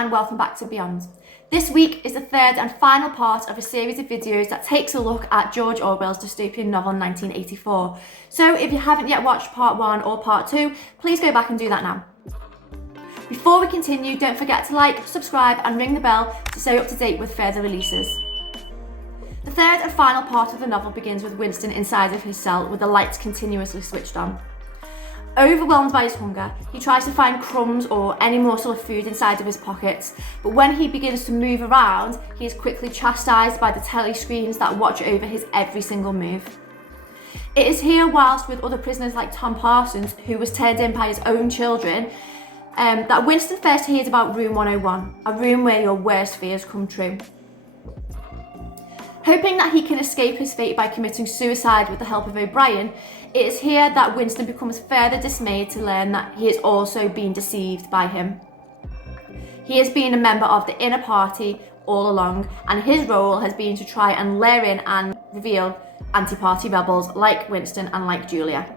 and welcome back to Beyond. This week is the third and final part of a series of videos that takes a look at George Orwell's dystopian novel 1984. So if you haven't yet watched part 1 or part 2, please go back and do that now. Before we continue, don't forget to like, subscribe and ring the bell to stay up to date with further releases. The third and final part of the novel begins with Winston inside of his cell with the lights continuously switched on. Overwhelmed by his hunger, he tries to find crumbs or any morsel of food inside of his pockets, but when he begins to move around, he is quickly chastised by the telly screens that watch over his every single move. It is here, whilst with other prisoners like Tom Parsons, who was turned in by his own children, that Winston first hears about Room 101, a room where your worst fears come true. Hoping that he can escape his fate by committing suicide with the help of O'Brien, it is here that Winston becomes further dismayed to learn that he has also been deceived by him. He has been a member of the inner party all along, and his role has been to try and lure in and reveal anti-party rebels like Winston and like Julia.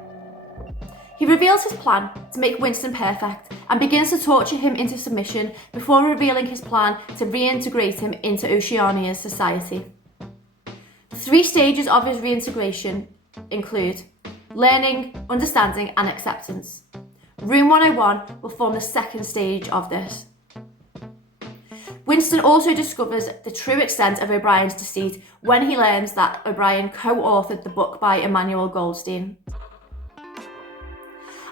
He reveals his plan to make Winston perfect and begins to torture him into submission before revealing his plan to reintegrate him into Oceania's society. The 3 stages of his reintegration include learning, understanding and acceptance. Room 101 will form the second stage of this. Winston also discovers the true extent of O'Brien's deceit when he learns that O'Brien co-authored the book by Emmanuel Goldstein.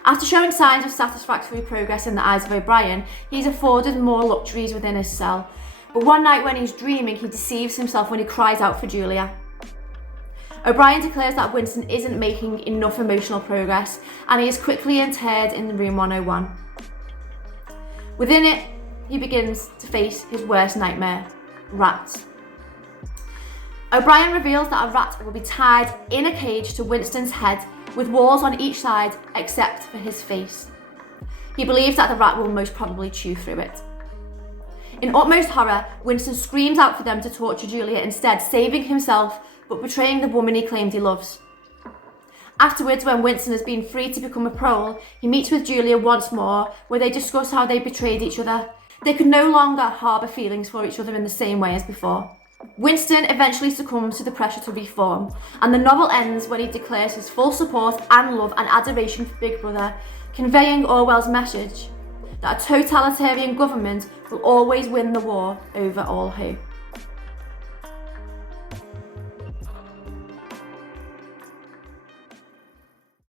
After showing signs of satisfactory progress in the eyes of O'Brien, he is afforded more luxuries within his cell. But one night when he's dreaming, he deceives himself when he cries out for Julia. O'Brien declares that Winston isn't making enough emotional progress, and he is quickly interred in Room 101. Within it, he begins to face his worst nightmare: rats. O'Brien reveals that a rat will be tied in a cage to Winston's head, with walls on each side except for his face. He believes that the rat will most probably chew through it. In utmost horror, Winston screams out for them to torture Julia instead, saving himself but betraying the woman he claimed he loves. Afterwards, when Winston has been free to become a prole, he meets with Julia once more, where they discuss how they betrayed each other. They could no longer harbour feelings for each other in the same way as before. Winston eventually succumbs to the pressure to reform, and the novel ends when he declares his full support and love and adoration for Big Brother, conveying Orwell's message that a totalitarian government will always win the war over all who.